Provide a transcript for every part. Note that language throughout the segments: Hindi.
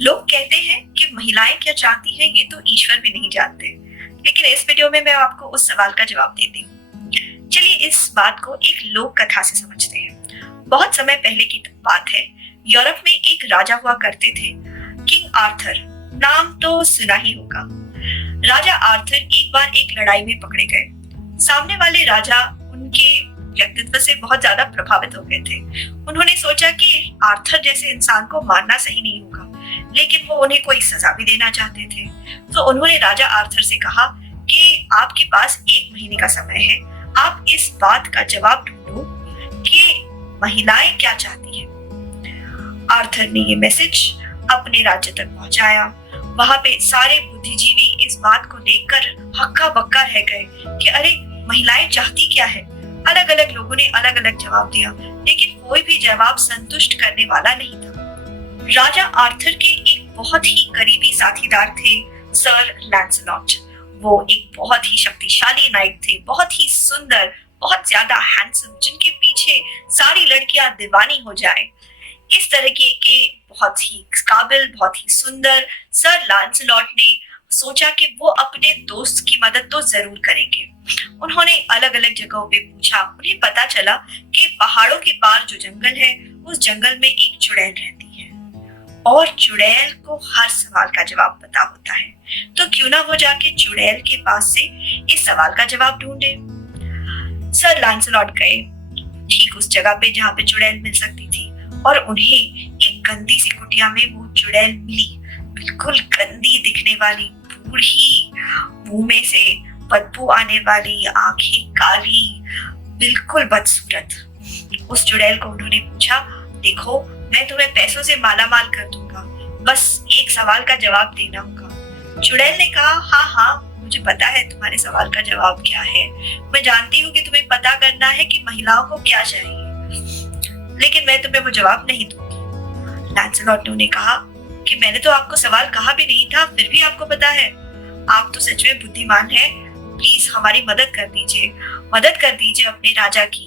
लोग कहते हैं कि महिलाएं क्या चाहती हैं ये तो ईश्वर भी नहीं जानते, लेकिन इस वीडियो में मैं आपको उस सवाल का जवाब देती हूँ। चलिए इस बात को एक लोक कथा से समझते हैं। बहुत समय पहले की बात है। यूरोप में एक राजा हुआ करते थे, किंग आर्थर। नाम तो सुना ही होगा। राजा आर्थर एक बार एक लड़ाई में पकड़े गए। सामने वाले राजा उनके व्यक्तित्व से बहुत ज्यादा प्रभावित हो गए थे। उन्होंने सोचा कि आर्थर जैसे इंसान को मारना सही नहीं होगा, लेकिन वो उन्हें कोई सजा भी देना चाहते थे। तो उन्होंने राजा आर्थर से कहा कि आपके पास 1 महीने का समय है, आप इस बात का जवाब ढूंढो कि महिलाएं क्या चाहती हैं। आर्थर ने ये मैसेज अपने राज्य तक पहुंचाया। वहां पे सारे बुद्धिजीवी इस बात को देखकर हक्का बक्का रह गए कि अरे महिलाएं चाहती क्या है। अलग अलग लोगों ने अलग अलग जवाब दिया, लेकिन कोई भी जवाब संतुष्ट करने वाला नहीं था। राजा आर्थर के एक बहुत ही करीबी साथीदार थे सर लैंसलॉट। वो एक बहुत ही शक्तिशाली नाइट थे, बहुत ही सुंदर, बहुत ज्यादा हैंडसम, जिनके पीछे सारी लड़कियां दीवानी हो जाए। इस तरह के बहुत ही काबिल, बहुत ही सुंदर सर लैंसलॉट ने सोचा कि वो अपने दोस्त की मदद तो जरूर करेंगे। उन्होंने अलग अलग जगहों पे पूछा। उन्हें पता चला कि पहाड़ों के पार जो जंगल है, उस जंगल में एक चुड़ैल रहती है और चुड़ैल को हर सवाल का जवाब पता होता है। तो क्यों ना वो जाके चुड़ैल के पास से इस सवाल का जवाब ढूंढे। सर लैंसलॉट गए ठीक उस जगह पे जहाँ पे चुड़ैल मिल सकती थी, और उन्हें एक गंदी सी कुटिया में वो चुड़ैल मिली। बिल्कुल गंदी दिखने वाली, बूढ़ी, मुंह में से बदबू आने वाली, आंखें काली, बिल्कुल बदसूरत। उस चुड़ैल को उन्होंने पूछा, देखो मैं तुम्हें पैसों से मालामाल कर दूंगा, बस एक सवाल का जवाब देना होगा। चुड़ैल ने कहा, हाँ हाँ मुझे पता है तुम्हारे सवाल का जवाब क्या है। मैं जानती हूँ कि तुम्हें पता करना है कि महिलाओं को क्या चाहिए, लेकिन मैं तुम्हें वो जवाब नहीं दूंगी। लैंसलॉट ने कहा कि मैंने तो आपको सवाल कहा भी नहीं था, फिर भी आपको पता है। आप तो सच में बुद्धिमान हैं। प्लीज हमारी मदद कर दीजिए अपने राजा की।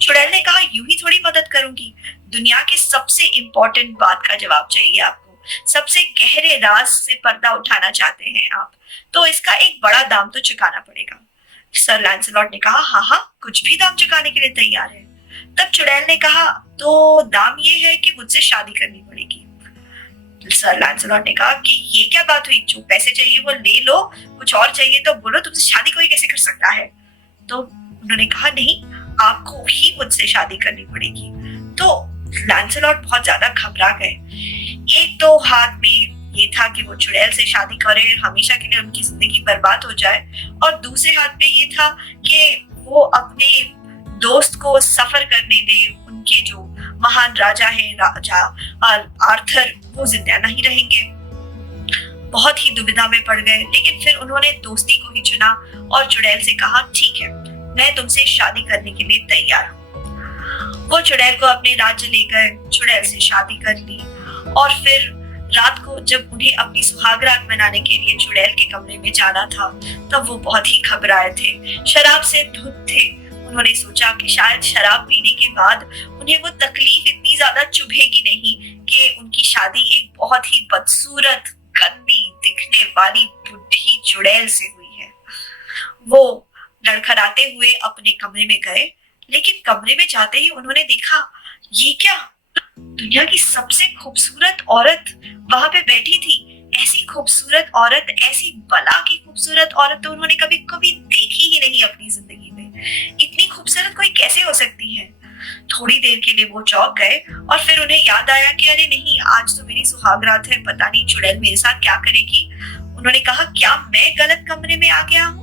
चुड़ैल ने कहा, यूं ही थोड़ी मदद करूंगी। दुनिया के सबसे इम्पोर्टेंट बात का जवाब चाहिए आपको, सबसे गहरे राज से पर्दा उठाना चाहते हैं आप, तो इसका एक बड़ा दाम तो चुकाना पड़ेगा। सर लैंसलॉट ने कहा, हाँ हाँ कुछ भी दाम चुकाने के लिए तैयार है। तब चुड़ैल ने कहा, तो दाम ये है कि मुझसे शादी करनी पड़ेगी। सर लैंसलॉट ने कहा कि ये क्या बात हुई, जो पैसे चाहिए वो ले लो, कुछ और चाहिए तो बोलो, तुमसे शादी कोई कैसे कर सकता है। तो उन्होंने कहा, नहीं आपको ही मुझसे शादी करनी पड़ेगी। तो लैंसलॉट बहुत ज्यादा घबरा गए। एक तो हाथ में ये था कि वो चुड़ैल से शादी करे, हमेशा के लिए उनकी जिंदगी बर्बाद हो जाए, और दूसरे हाथ पे ये था कि वो अपने दोस्त को सफर करने दे। उनके जो महान राजा है, राजा आर्थर, वो जिंदा नहीं रहेंगे। बहुत ही दुविधा में पड़ गए, लेकिन फिर उन्होंने दोस्ती को ही चुना और चुड़ैल से कहा, ठीक है मैं तुमसे शादी करने के लिए तैयार हूँ। वो चुड़ैल को अपने राज्य ले गए, चुड़ैल से शादी कर ली, और फिर रात को जब उन्हें अपनी सुहागरात मनाने के लिए चुड़ैल के कमरे में जाना था, तब वो बहुत ही घबराए थे, शराब से धुत थे। उन्होंने सोचा कि शायद शराब पीने के बाद उन्हें वो तकलीफ इतनी ज्यादा चुभेगी नहीं कि उनकी शादी एक बहुत ही बदसूरत, गंदी दिखने वाली बुढ़ी चुड़ैल से हुई है। वो लड़खड़ाते हुए अपने कमरे में गए, लेकिन कमरे में जाते ही उन्होंने देखा, ये क्या, दुनिया की सबसे खूबसूरत औरत वहां पे बैठी थी। ऐसी खूबसूरत औरत, ऐसी बला की खूबसूरत औरत तो उन्होंने कभी कभी देखी ही नहीं अपनी जिंदगी में। इतनी खूबसूरत कोई कैसे हो सकती है। थोड़ी देर के लिए वो चौंक गए, और फिर उन्हें याद आया कि अरे नहीं, आज तो मेरी सुहागरात है, पता नहीं चुड़ैल मेरे साथ क्या करेगी। उन्होंने कहा, क्या मैं गलत कमरे में आ गया हूँ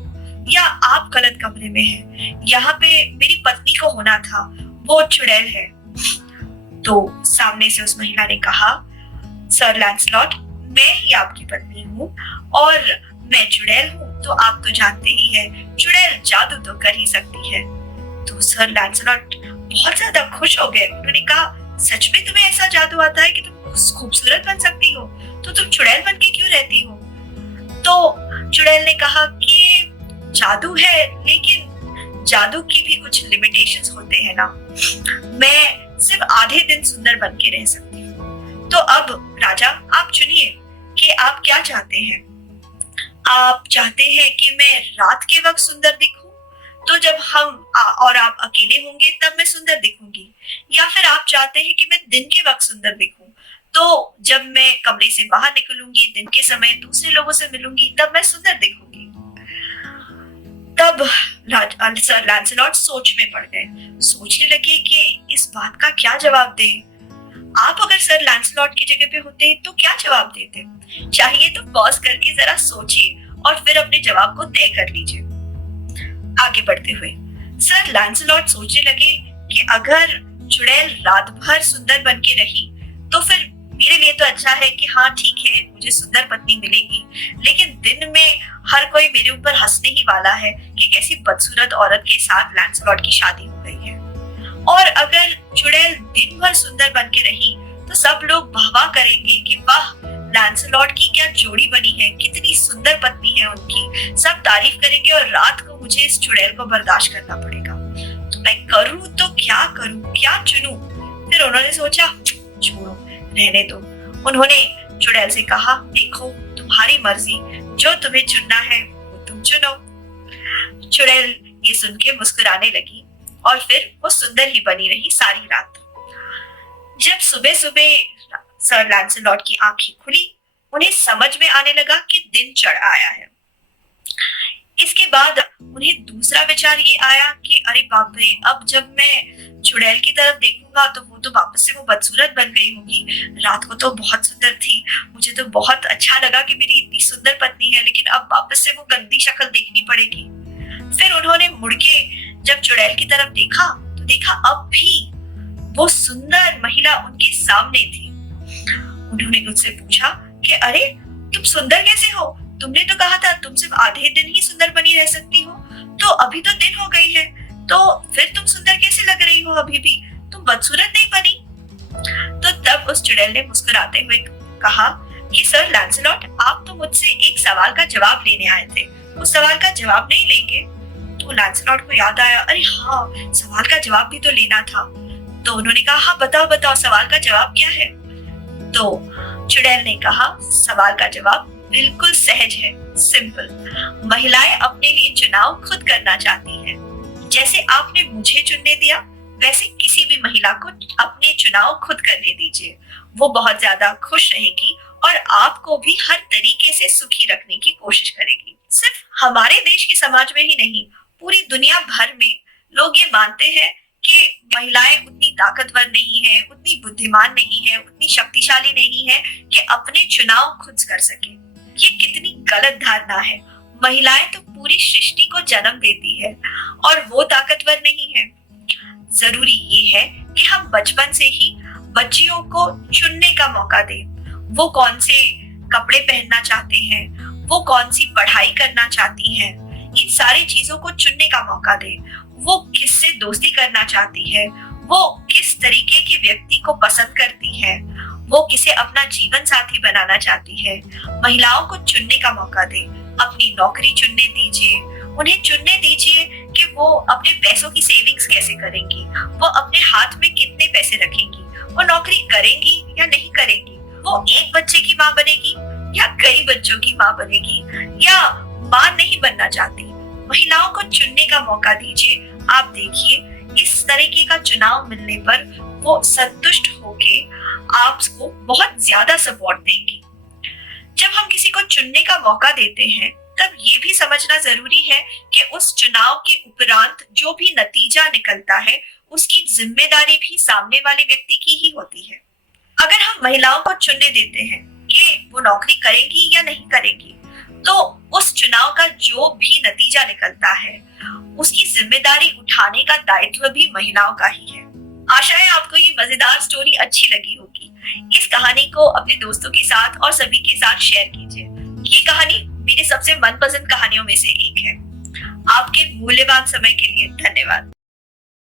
या आप गलत कमरे में हैं? यहाँ पे मेरी पत्नी को होना था, वो चुड़ैल है। तो सामने से उस महिला ने कहा, सर लैंसलॉट मैं ही आपकी पत्नी हूँ और मैं चुड़ैल हूँ, तो आप तो जानते ही हैं चुड़ैल जादू तो कर ही सकती है। तो सर लैंसलॉट बहुत ज्यादा खुश हो गए। उन्होंने कहा, सच में तुम्हें ऐसा जादू आता है कि तुम खूबसूरत बन सकती हो, तो तुम चुड़ैल बन के क्यों रहती हो? तो चुड़ैल ने कहा कि जादू है, लेकिन जादू की भी कुछ लिमिटेशंस होते हैं ना, मैं सिर्फ आधे दिन सुंदर बन के रह सकती हूँ। तो अब राजा आप क्या चाहते हैं? आप चाहते हैं कि मैं रात के वक्त सुंदर दिखूं, तो जब और आप अकेले होंगे तब मैं सुंदर दिखूंगी, या फिर आप चाहते हैं कि मैं दिन के वक्त सुंदर दिखूं, तो जब मैं कमरे से बाहर निकलूंगी दिन के समय दूसरे लोगों से मिलूंगी तब मैं सुंदर दिखूंगी। तब सर लैंसलॉट सोच में पड़ गए, सोचने लगे कि इस बात का क्या जवाब दें। आप अगर सर लैंसलॉट की जगह पे होते तो क्या जवाब देते? चाहिए तो पॉज करके जरा सोचिए और फिर अपने जवाब को तय कर लीजिए। आगे बढ़ते हुए सर लैंसलॉट सोचने लगे कि अगर चुड़ैल रात भर सुंदर बन के रही तो फिर मेरे लिए तो अच्छा है कि हाँ ठीक है मुझे सुंदर पत्नी मिलेगी, लेकिन दिन में हर कोई मेरे ऊपर हंसने ही वाला है कि कैसी बदसूरत औरत के साथ लैंसलॉट की शादी हो गई है। और अगर चुड़ैल दिन भर सुंदर बन के रही तो सब लोग वाह करेंगे कि वाह लैंसलॉट की क्या जोड़ी बनी है, कितनी सुंदर पत्नी है उनकी, सब तारीफ करेंगे और रात को मुझे इस चुड़ैल को बर्दाश्त करना पड़ेगा। तो मैं करूं तो क्या करूं, क्या चुनूं? फिर उन्होंने सोचा छोड़ो रहने दो। उन्होंने चुड़ैल से कहा देखो तुम्हारी मर्जी, जो तुम्हें चुनना है वो तुम चुनो। चुड़ैल ये सुन के मुस्कुराने लगी और फिर वो सुंदर ही बनी रही सारी रात। जब सुबह सुबह सर लैंसलॉट की आंखें खुली, उन्हें समझ में आने लगा कि दिन चढ़ आया है। इसके बाद उन्हें दूसरा विचार ये आया कि अरे बाप रे, अब जब मैं चुड़ैल की तरफ देखूंगा तो वो तो वापस से वो बदसूरत बन गई होगी। रात को तो बहुत सुंदर थी, मुझे तो बहुत अच्छा लगा कि मेरी इतनी सुंदर पत्नी है, लेकिन अब वापस से वो गंदी शक्ल देखनी पड़ेगी। फिर उन्होंने मुड़ के जब चुड़ैल की तरफ देखा तो देखा अब भी वो सुंदर महिला उनके सामने थी। उन्होंने मुझसे पूछा कि अरे तुम सुंदर कैसे हो? तुमने तो कहा था तुम सिर्फ आधे दिन ही सुंदर बनी रह सकती हो, तो अभी तो दिन हो गई है, तो फिर तुम सुंदर कैसे लग रही हो? अभी भी तुम बदसूरत नहीं बनी। तो तब उस चुड़ैल ने मुस्कुराते हुए कहा कि सर लैंसलॉट, आप तो मुझसे एक सवाल का जवाब लेने आए थे, उस सवाल का जवाब नहीं लेंगे? तो लैंसलॉट को याद आया, अरे हाँ सवाल का जवाब भी तो लेना था। तो उन्होंने कहा हाँ बताओ बताओ सवाल का जवाब क्या है? तो चुड़ैल ने कहा सवाल का जवाब बिल्कुल सहज है, सिंपल। महिलाएं अपने लिए चुनाव खुद करना चाहती हैं। जैसे आपने मुझे चुनने दिया, वैसे किसी भी महिला को अपने चुनाव खुद करने दीजिए। वो बहुत ज्यादा खुश रहेगी और आपको भी हर तरीके से सुखी रखने की कोशिश करेगी। सिर्फ हमारे देश के समाज में ही नहीं, पूरी दुनिया भर में लोग ये मानते हैं कि महिलाएं उतनी ताकतवर नहीं है, उतनी बुद्धिमान नहीं है, उतनी शक्तिशाली नहीं है कि अपने चुनाव खुद कर सके। ये कितनी गलत धारणा है। महिलाएं तो पूरी सृष्टि को जन्म देती है और वो ताकतवर नहीं है। जरूरी ये है कि हम बचपन से ही बच्चियों को चुनने का मौका दें। वो कौन से कपड़े पहनना चाहते हैं, वो कौन सी पढ़ाई करना चाहती हैं, इन सारी चीजों को चुनने का मौका दें। वो किससे दोस्ती करना चाहती है, वो किस तरीके के व्यक्ति को पसंद करती है, वो किसे अपना जीवन साथी बनाना चाहती है। महिलाओं को चुनने का मौका दें। अपनी नौकरी चुनने दीजिए, उन्हें चुनने दीजिए कि वो अपने पैसों की सेविंग्स कैसे करेंगी, वो अपने हाथ में कितने पैसे रखेंगी, वो नौकरी करेंगी या नहीं करेंगी, वो एक बच्चे की माँ बनेगी या कई बच्चों की माँ बनेगी, या माँ नहीं बनना चाहती। महिलाओं को चुनने का मौका दीजिए। आप देखिए इस तरीके का चुनाव मिलने पर वो संतुष्ट होके आपको बहुत ज्यादा सपोर्ट देंगी। जब हम किसी को चुनने का मौका देते हैं तब ये भी समझना जरूरी है कि उस चुनाव के उपरांत जो भी नतीजा निकलता है उसकी जिम्मेदारी भी सामने वाले व्यक्ति की ही होती है। अगर हम महिलाओं को चुनने देते हैं कि वो नौकरी करेंगी या नहीं करेंगी, तो उस चुनाव का जो भी नतीजा निकलता है उसकी जिम्मेदारी उठाने का दायित्व भी महिलाओं का ही है। आशा है आपको ये मजेदार स्टोरी अच्छी लगी होगी। इस कहानी को अपने दोस्तों के साथ और सभी के साथ शेयर कीजिए। ये कहानी मेरी सबसे मनपसंद कहानियों में से एक है। आपके मूल्यवान समय के लिए धन्यवाद।